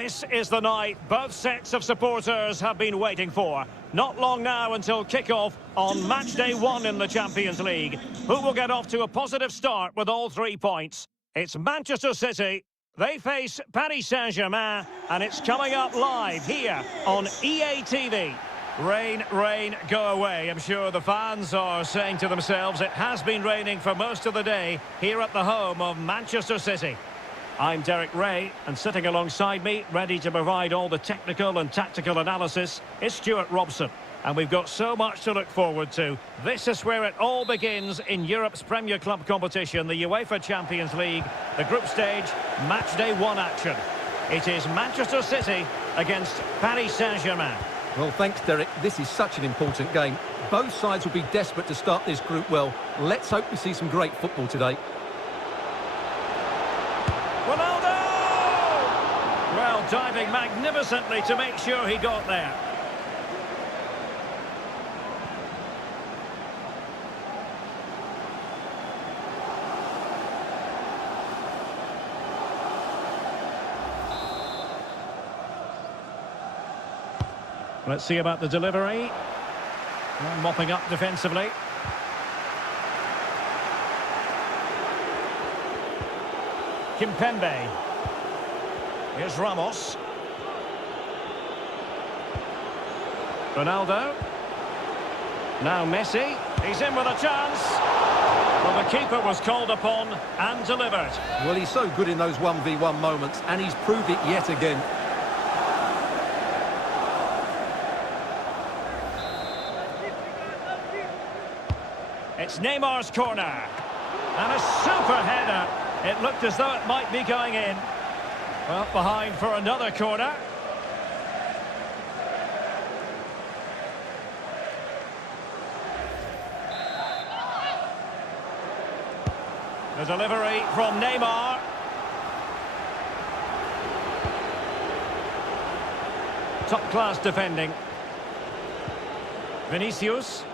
This is the night both sets of supporters have been waiting for. Not long now until kick-off on match day 1 in the Champions League. Who will get off to a positive start with all 3 points? It's Manchester City. They face Paris Saint-Germain, and it's coming up live here on EA TV. Rain, rain, go away. I'm sure the fans are saying to themselves it has been raining for most of the day here at the home of Manchester City. I'm Derek Ray, and sitting alongside me, ready to provide all the technical and tactical analysis, is Stuart Robson. And we've got so much to look forward to. This is where it all begins in Europe's Premier Club competition, the UEFA Champions League, the group stage, match day 1 action. It is Manchester City against Paris Saint-Germain. Well, thanks, Derek. This is such an important game. Both sides will be desperate to start this group well. Let's hope we see some great football today. Ronaldo! Well, diving magnificently to make sure he got there. Let's see about the delivery. Mopping up defensively. Kimpembe. Here's Ramos. Ronaldo. Now Messi. He's in with a chance. Well, the keeper was called upon and delivered. Well, he's so good in those 1v1 moments, and he's proved it yet again. It's Neymar's corner. And a super header. It looked as though it might be going in. Well, behind for another corner. The delivery from Neymar. Top-class defending. Vinicius.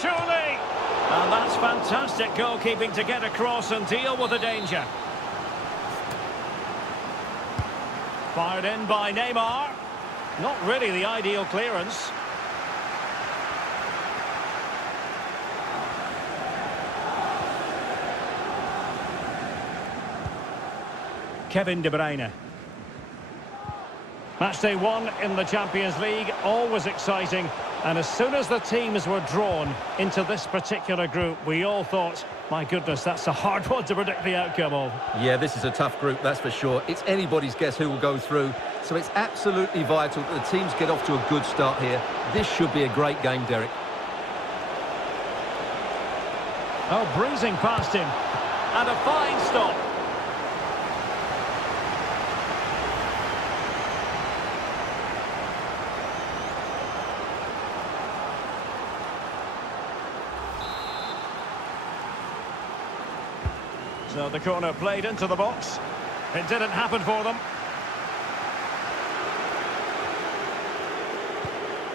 Surely! And that's fantastic goalkeeping to get across and deal with the danger. Fired in by Neymar. Not really the ideal clearance. Kevin De Bruyne. Match day 1 in the Champions League, always exciting. And as soon as the teams were drawn into this particular group, we all thought, my goodness, that's a hard one to predict the outcome of. Yeah, this is a tough group, that's for sure. It's anybody's guess who will go through. So it's absolutely vital that the teams get off to a good start here. This should be a great game, Derek. Oh, breezing past him. And a fine stop. So the corner played into the box. It didn't happen for them.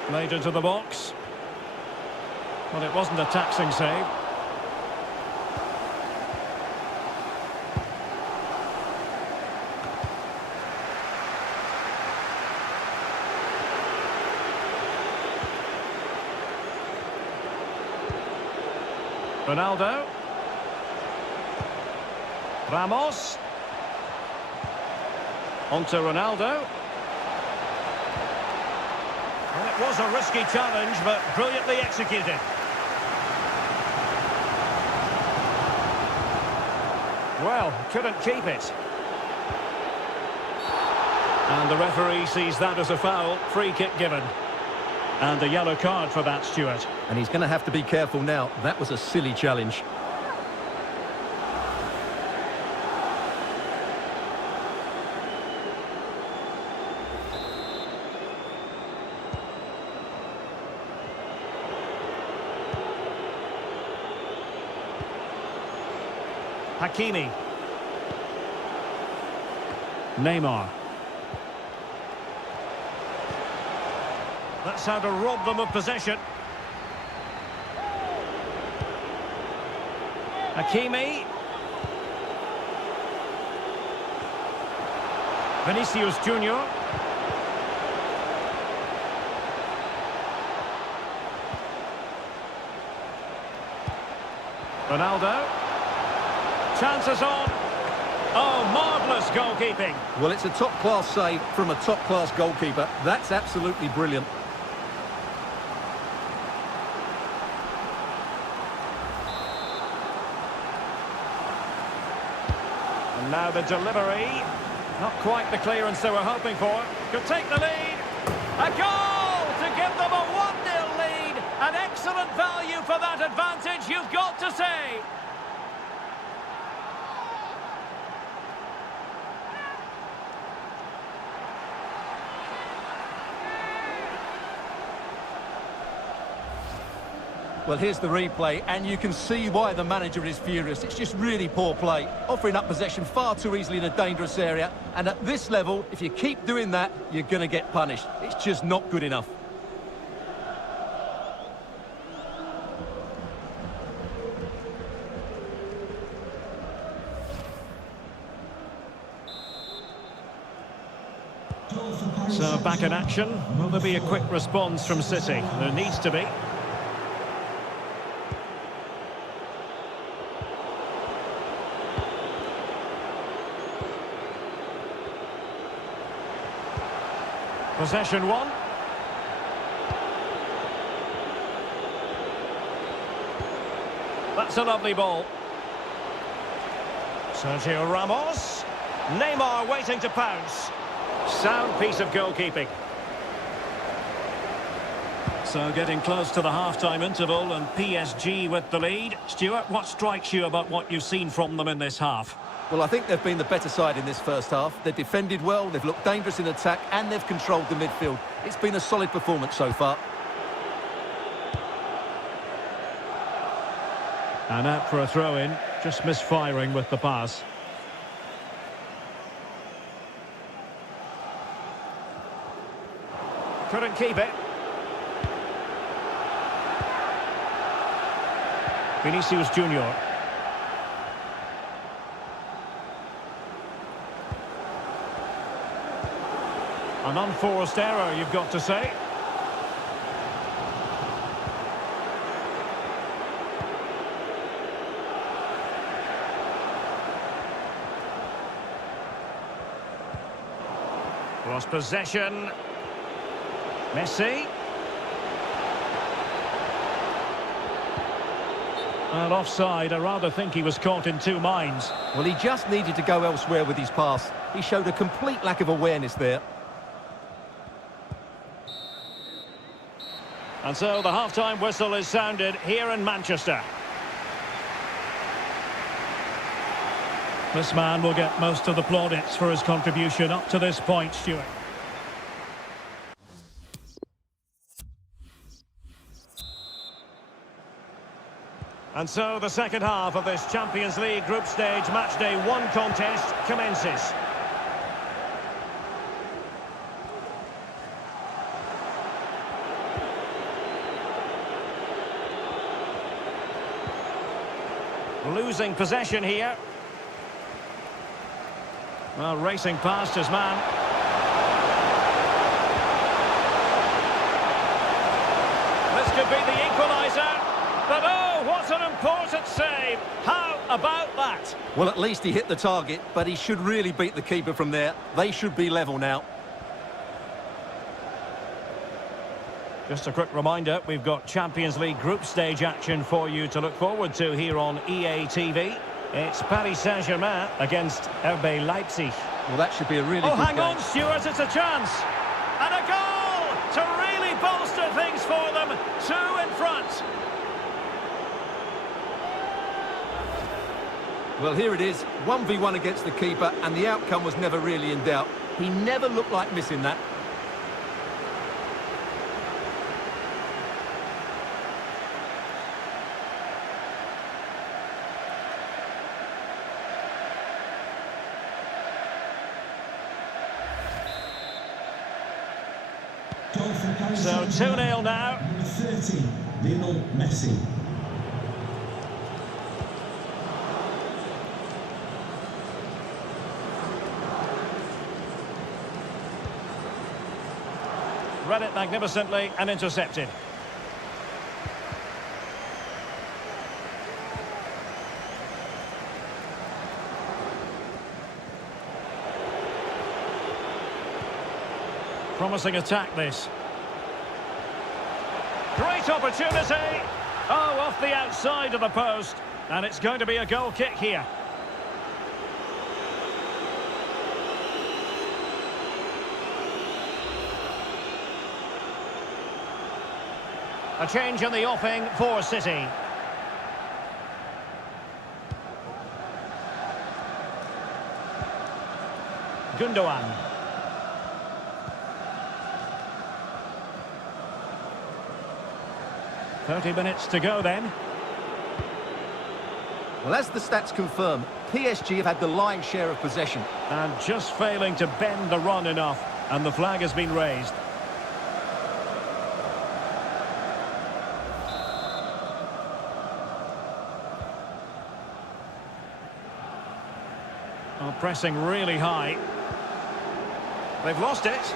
Played into the box. Well, it wasn't a taxing save. Ronaldo. Ramos. On to Ronaldo. Well, it was a risky challenge, but brilliantly executed. Well, couldn't keep it. And the referee sees that as a foul. Free kick given. And a yellow card for that, Stuart. And he's going to have to be careful now. That was a silly challenge. Hakimi. Neymar. That's how to rob them of possession. Hakimi. Vinicius Junior. Ronaldo. Chances on. Oh, marvellous goalkeeping. Well, it's a top-class save from a top-class goalkeeper. That's absolutely brilliant. And now the delivery. Not quite the clearance they were hoping for. Could take the lead. A goal to give them a 1-0 lead. An excellent value for that advantage, you've got to say. Well, here's the replay, and you can see why the manager is furious. It's just really poor play, offering up possession far too easily in a dangerous area. And at this level, if you keep doing that, you're going to get punished. It's just not good enough. So back in action. Will there be a quick response from City? There needs to be. Possession one. That's a lovely ball. Sergio Ramos. Neymar waiting to pounce. Sound piece of goalkeeping. So getting close to the half-time interval and PSG with the lead. Stuart, what strikes you about what you've seen from them in this half? Well, I think they've been the better side in this first half. They've defended well, they've looked dangerous in attack, and they've controlled the midfield. It's been a solid performance so far. And out for a throw-in, just misfiring with the pass. Couldn't keep it. Vinicius Junior. An unforced error, you've got to say. Lost possession. Messi. And offside, I rather think he was caught in two minds. Well, he just needed to go elsewhere with his pass. He showed a complete lack of awareness there. And so the half-time whistle is sounded here in Manchester. This man will get most of the plaudits for his contribution up to this point, Stuart. And so the second half of this Champions League group stage matchday 1 contest commences. Losing possession here. Well, racing past his man. This could be the equaliser. But oh, what an important save. How about that? Well, at least he hit the target, but he should really beat the keeper from there. They should be level now. Just a quick reminder, we've got Champions League group stage action for you to look forward to here on EA TV. It's Paris Saint-Germain against RB Leipzig. Well, that should be a really good game. Oh, hang on, Stuart, it's a chance. And a goal to really bolster things for them. 2 in front. Well, here it is, 1v1 against the keeper, and the outcome was never really in doubt. He never looked like missing that. So 2-0 now. Number 30, Lionel Messi. read it magnificently and intercepted. Promising attack, this. Great opportunity. Oh, off the outside of the post. And it's going to be a goal kick here. A change in the offing for City. Gundogan. "30 minutes to go then." Well, as the stats confirm, PSG have had the lion's share of possession. And just failing to bend the run enough. And the flag has been raised. Oh, pressing really high. They've lost it.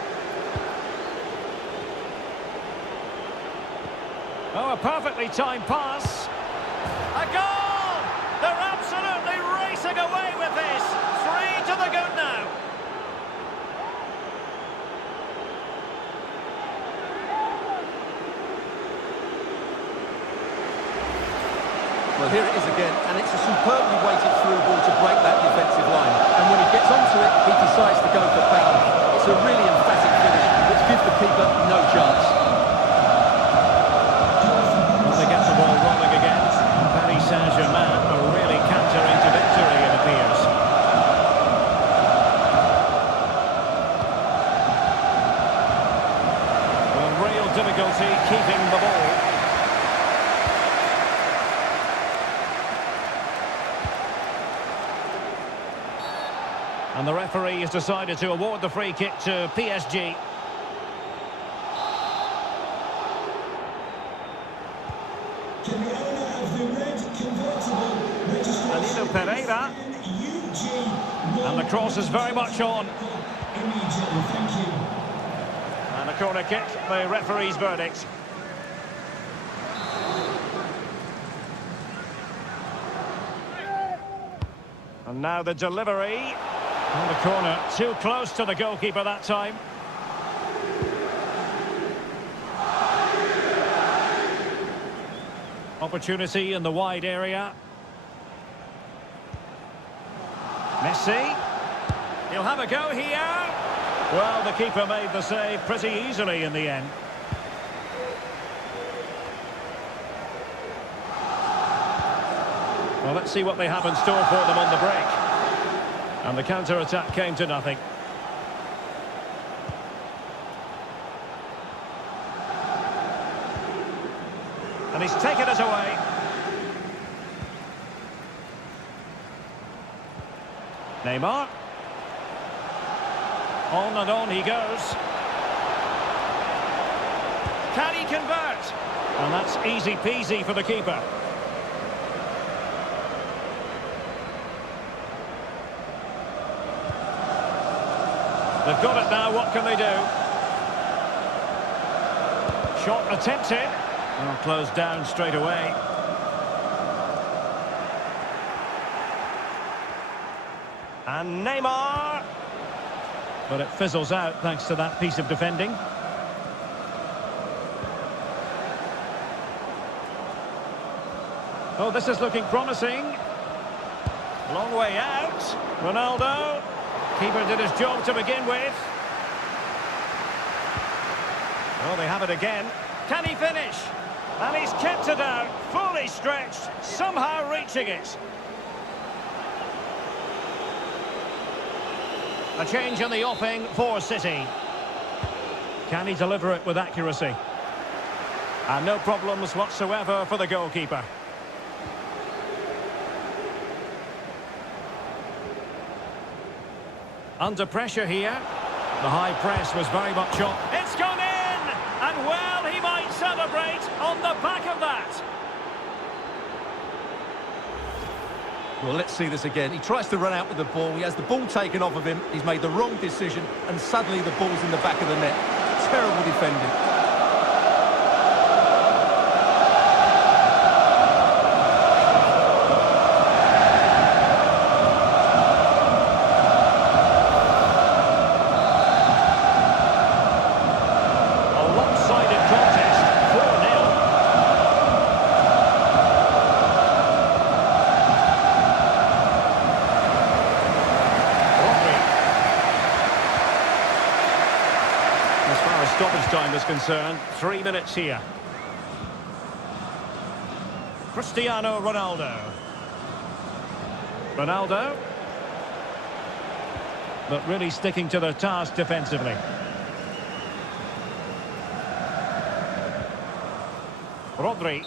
Oh, a perfectly timed pass. A goal! They're absolutely racing away with this. 3 to the good now. Well, here it is again, and it's a superbly weighted through ball to break that defensive line. And when he gets onto it, he decides to go for foul. It's a really emphatic finish, which gives the keeper no chance. They get the ball rolling again. Paris Saint-Germain are really cantering to victory, it appears. Well, real difficulty keeping the ball. And the referee has decided to award the free kick to PSG. Can the owner of the red convertible Danilo Pereira. And the cross is very much on. Immediately, thank you. And a corner kick, the referee's verdict. And now the delivery. On the corner, too close to the goalkeeper that time. Opportunity in the wide area. Messi. He'll have a go here. Well, the keeper made the save pretty easily in the end. Well, let's see what they have in store for them on the break. And the counter-attack came to nothing. And he's taken it away. Neymar. On and on he goes. Can he convert? And that's easy peasy for the keeper. They've got it now, what can they do? Shot attempted. Well, closed down straight away. And Neymar. But it fizzles out thanks to that piece of defending. Oh, this is looking promising. Long way out. Ronaldo. Keeper did his job to begin with. Well, they have it again. Can he finish? And he's kept it out, fully stretched, somehow reaching it. A change in the offing for City. Can he deliver it with accuracy? And no problems whatsoever for the goalkeeper. Under pressure here. The high press was very much on. It's gone in! And well, he might celebrate on the back of that. Well, let's see this again. He tries to run out with the ball. He has the ball taken off of him. He's made the wrong decision. And suddenly the ball's in the back of the net. Terrible defending. Stoppage time is concerned, 3 minutes here. Cristiano Ronaldo. Ronaldo. But really sticking to their task defensively. Rodri.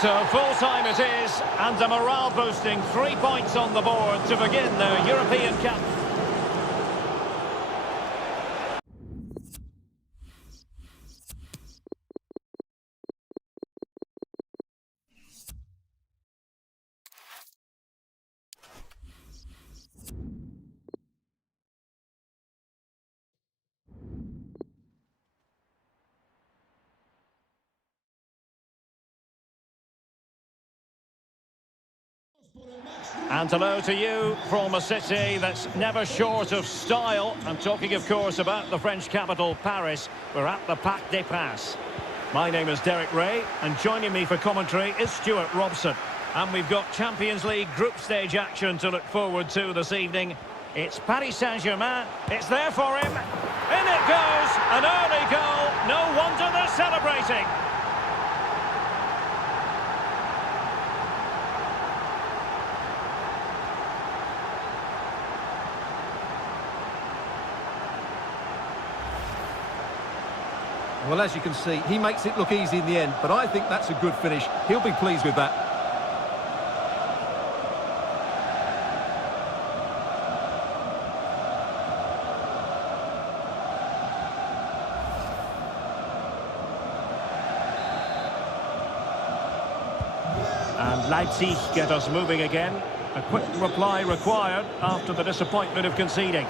So full time it is, and a morale boosting 3 points on the board to begin their European Cup. And hello to you from a city that's never short of style. I'm talking, of course, about the French capital, Paris. We're at the Parc des Princes. My name is Derek Ray, and joining me for commentary is Stuart Robson. And we've got Champions League group stage action to look forward to this evening. It's Paris Saint-Germain. It's there for him. In it goes. An early goal. No wonder they're celebrating. Well, as you can see, he makes it look easy in the end, but I think that's a good finish. He'll be pleased with that. And Leipzig get us moving again. A quick reply required after the disappointment of conceding.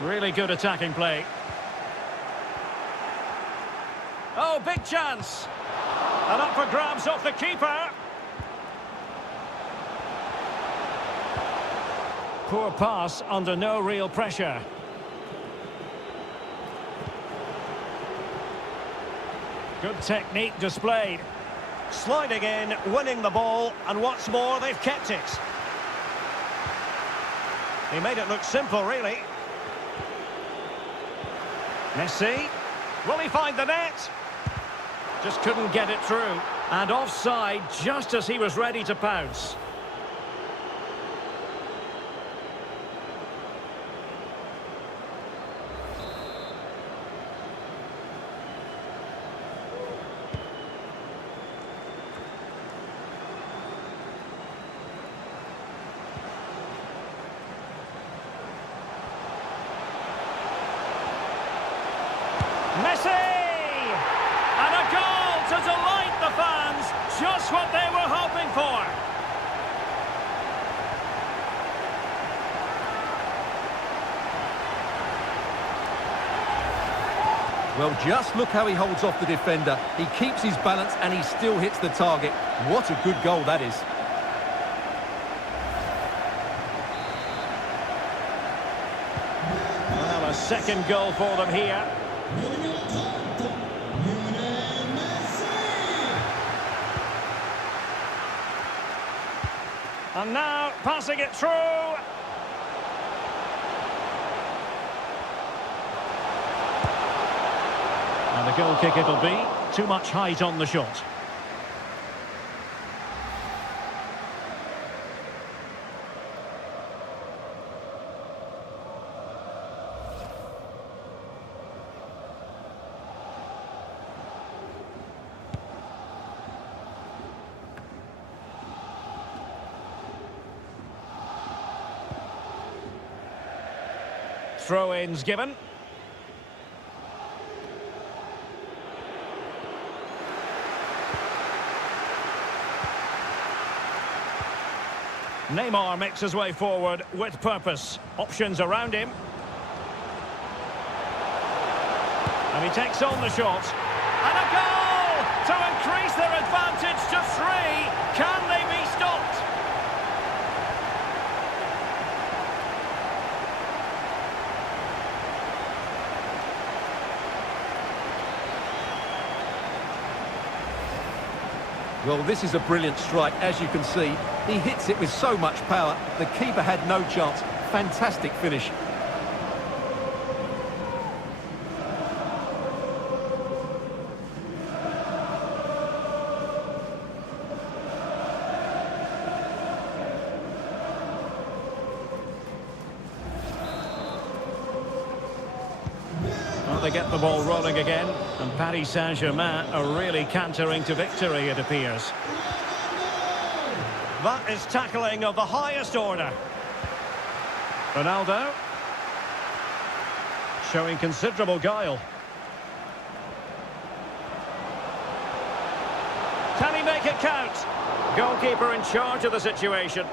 Really good attacking play. Oh, big chance. And up for grabs off the keeper. Poor pass under no real pressure. Good technique displayed. Sliding in, winning the ball, and what's more, they've kept it. He made it look simple, really. Messi. Will he find the net? Just couldn't get it through. And offside just as he was ready to pounce. Messi! And a goal to delight the fans. Just what they were hoping for. Well, just look how he holds off the defender. He keeps his balance and he still hits the target. What a good goal that is. Well, a second goal for them here. And now passing it through. And the goal kick it'll be. Too much height on the shot. Throw-ins given. Neymar makes his way forward with purpose. Options around him. And he takes on the shot. And a goal to increase their advantage to 3. Can they be stopped? Well, this is a brilliant strike, as you can see. He hits it with so much power. The keeper had no chance. Fantastic finish. Well, they get the ball rolling again, and Paris Saint-Germain are really cantering to victory, it appears. That is tackling of the highest order. Ronaldo. Showing considerable guile. Can he make it count? Goalkeeper in charge of the situation.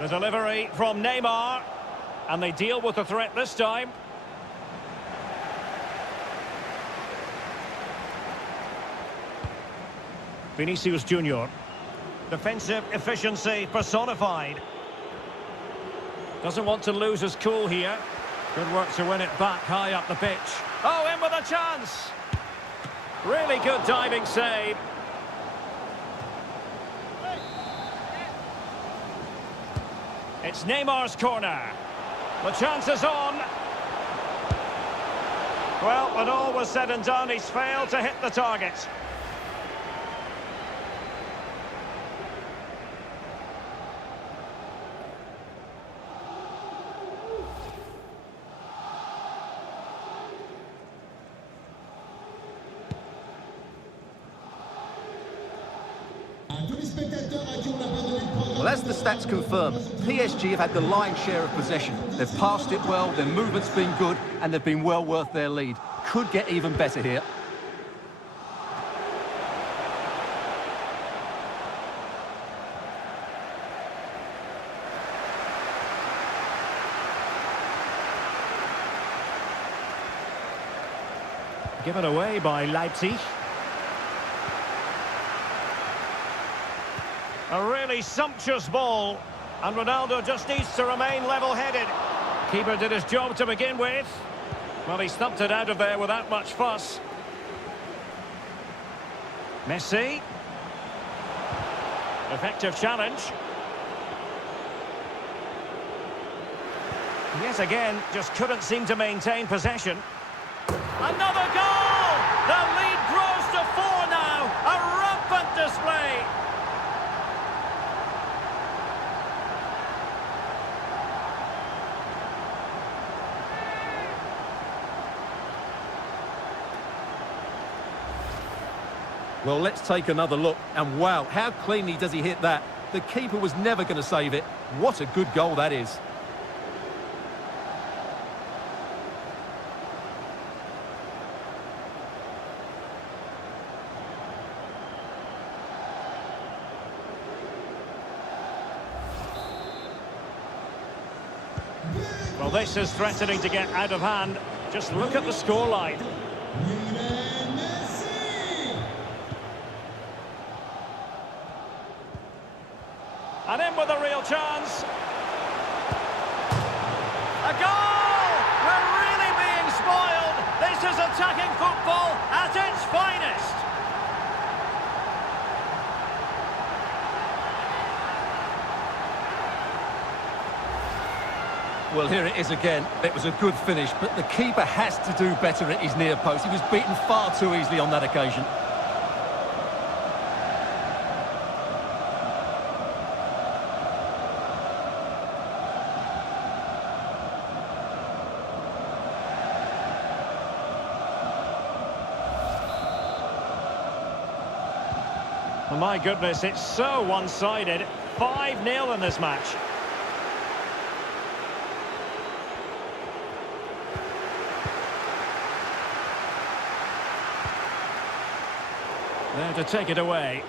The delivery from Neymar, and they deal with the threat this time. Vinicius Junior. Defensive efficiency personified. Doesn't want to lose his cool here. Good work to win it back high up the pitch. Oh, in with a chance! Really good diving save. It's Neymar's corner. The chance is on. Well, when all was said and done, he's failed to hit the target. Well, as the stats confirm, PSG have had the lion's share of possession. They've passed it well, their movement's been good, and they've been well worth their lead. Could get even better here. Given away by Leipzig. A really sumptuous ball, and Ronaldo just needs to remain level-headed. Keeper did his job to begin with. Well, he stumped it out of there without much fuss. Messi. Effective challenge. Yes, again, just couldn't seem to maintain possession. Another goal! The lead grows to 4 now. A rampant display. Well, let's take another look. And wow, how cleanly does he hit that? The keeper was never going to save it. What a good goal that is. Well, this is threatening to get out of hand. Just look at the scoreline. And in with a real chance. A goal! We're really being spoiled. This is attacking football at its finest. Well, here it is again. It was a good finish, but the keeper has to do better at his near post. He was beaten far too easily on that occasion. Well, my goodness, it's so one-sided. 5-0 in this match. There to take it away.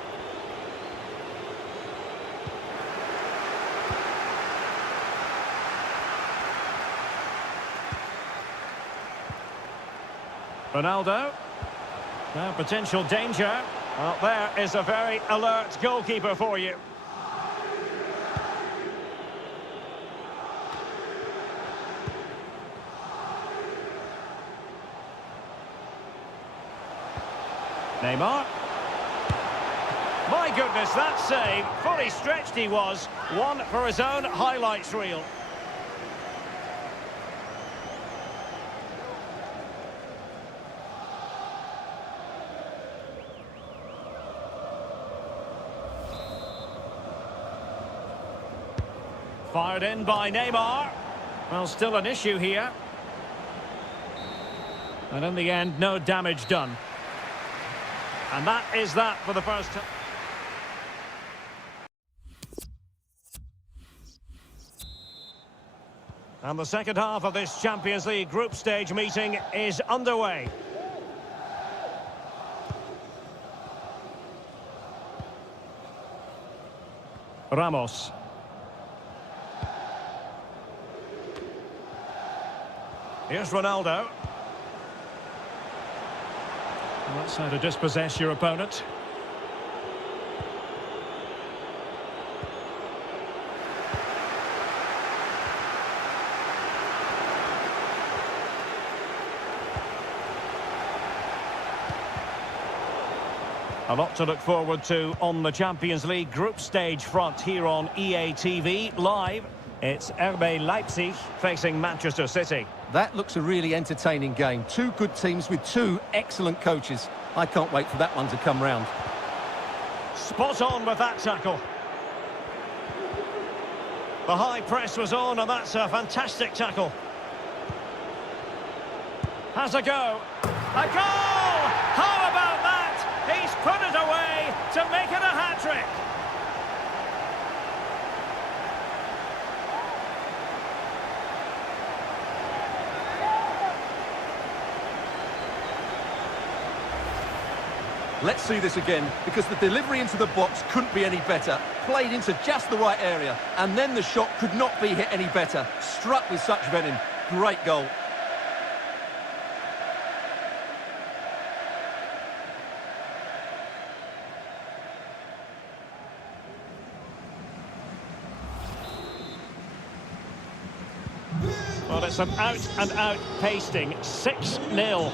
Ronaldo. Now potential danger. Well, there is a very alert goalkeeper for you. Neymar. My goodness, that save. Fully stretched he was. One for his own highlights reel. Fired in by Neymar. Well, still an issue here. And in the end, no damage done. And that is that for the first time. And the second half of this Champions League group stage meeting is underway. Ramos. Here's Ronaldo. Well, that's how to dispossess your opponent. A lot to look forward to on the Champions League group stage front here on EA TV Live. It's RB Leipzig facing Manchester City. That looks a really entertaining game. Two good teams with two excellent coaches. I can't wait for that one to come round. Spot on with that tackle. The high press was on, and that's a fantastic tackle. Has a go. A goal! How about that? He's put it away to make it a hat-trick. Let's see this again, because the delivery into the box couldn't be any better. Played into just the right area, and then the shot could not be hit any better. Struck with such venom. Great goal. Well, it's an out-and-out pasting. 6-0.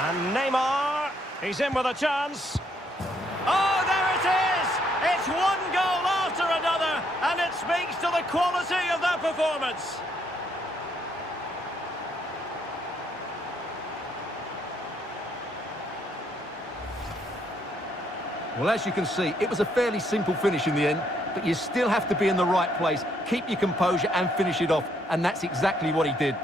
And Neymar, he's in with a chance. Oh, there it is! It's one goal after another, and it speaks to the quality of their performance. Well, as you can see, it was a fairly simple finish in the end, but you still have to be in the right place, keep your composure and finish it off, and that's exactly what he did.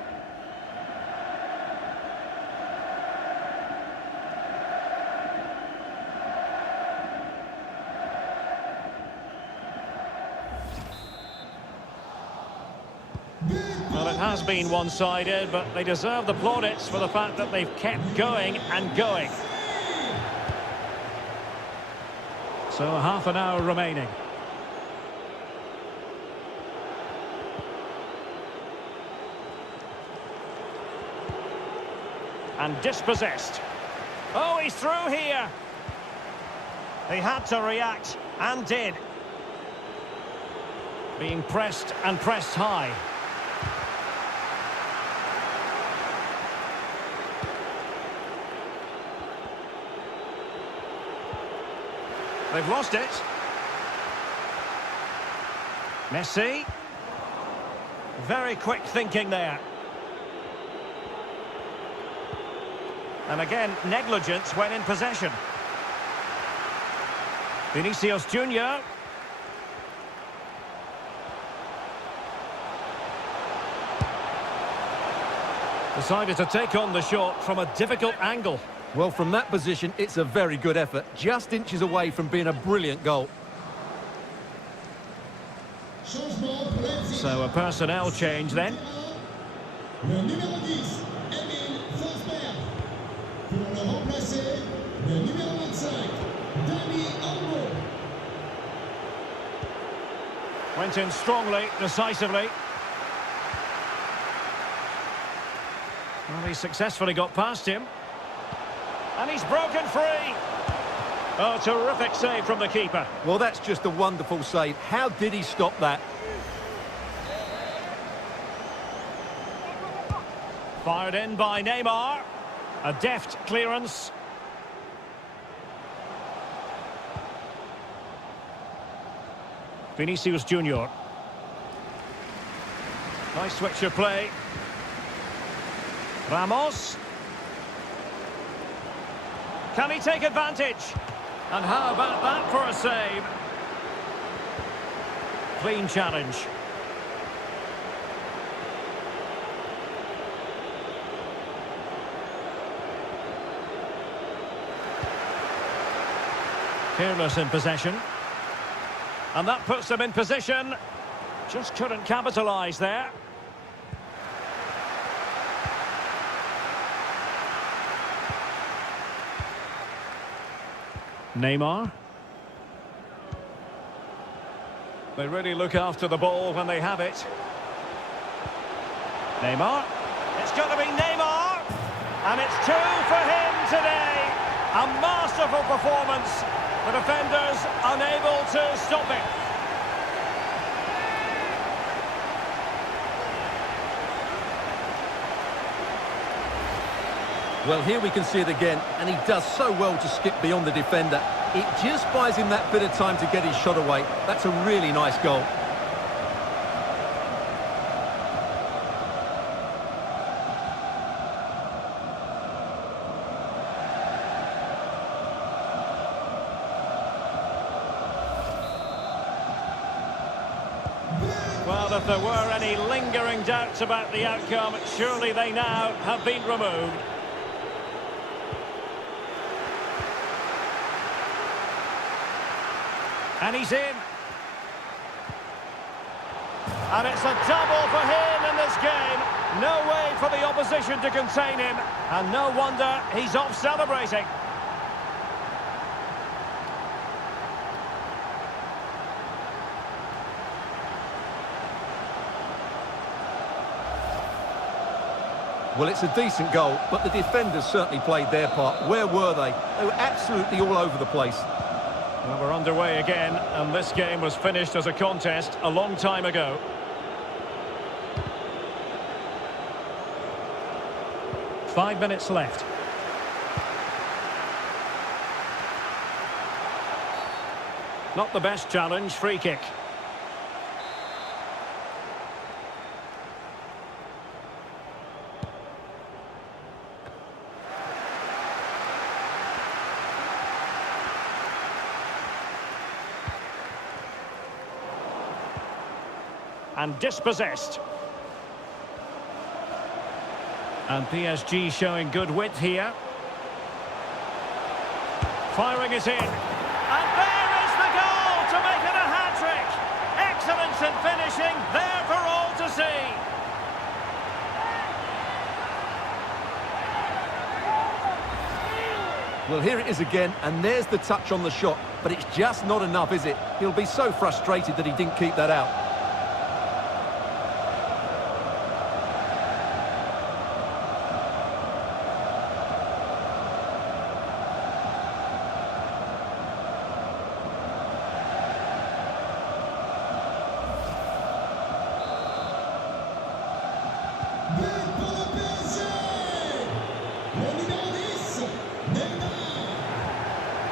Well, it has been one-sided, but they deserve the plaudits for the fact that they've kept going and going. So half an hour remaining. And dispossessed. Oh, he's through here. He had to react, and did. Being pressed and pressed high. They've lost it. Messi. Very quick thinking there. And again, negligence when in possession. Vinicius Junior. Decided to take on the shot from a difficult angle. Well, from that position, it's a very good effort. Just inches away from being a brilliant goal. So a personnel change then. pour le remplacer, le numéro 25, RB Leipzig. Went in strongly, decisively. Well, he successfully got past him. And he's broken free. Oh, terrific save from the keeper. Well, that's just a wonderful save. How did he stop that? Fired in by Neymar. A deft clearance. Vinicius Junior. Nice switch of play. Ramos. Can he take advantage? And how about that for a save? Clean challenge. Careless in possession. And that puts them in position. Just couldn't capitalise there. Neymar. They really look after the ball when they have it. Neymar. It's got to be Neymar. And it's 2 for him today. A masterful performance. The defenders unable to stop it. Well, here we can see it again, and he does so well to skip beyond the defender. It just buys him that bit of time to get his shot away. That's a really nice goal. Well, if there were any lingering doubts about the outcome, surely they now have been removed. And he's in. And it's a double for him in this game. No way for the opposition to contain him. And no wonder he's off celebrating. Well, it's a decent goal, but the defenders certainly played their part. Where were they? They were absolutely all over the place. Well, we're underway again, and this game was finished as a contest a long time ago. Five minutes left. Not the best challenge, free kick. And dispossessed. And PSG showing good width here. Firing it in. And there is the goal to make it a hat-trick. Excellence in finishing, there for all to see. Well, here it is again, and there's the touch on the shot, but it's just not enough, is it? He'll be so frustrated that he didn't keep that out.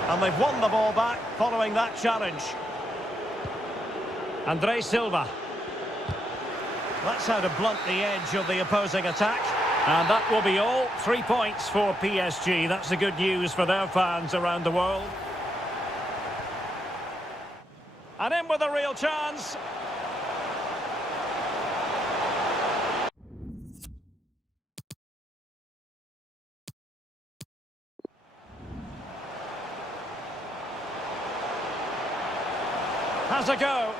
And they've won the ball back following that challenge. Andre Silva. That's how to blunt the edge of the opposing attack. And that will be all. 3 points for PSG. That's the good news for their fans around the world. And in with a real chance. Has a go.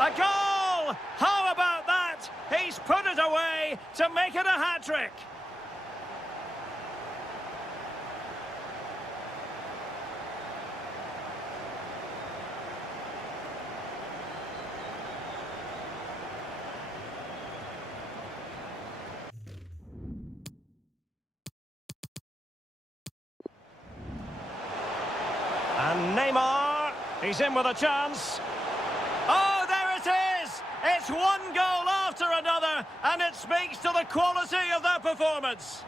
A goal! How about that? He's put it away to make it a hat-trick. He's in with a chance. Oh, there it is! It's one goal after another, and it speaks to the quality of their performance.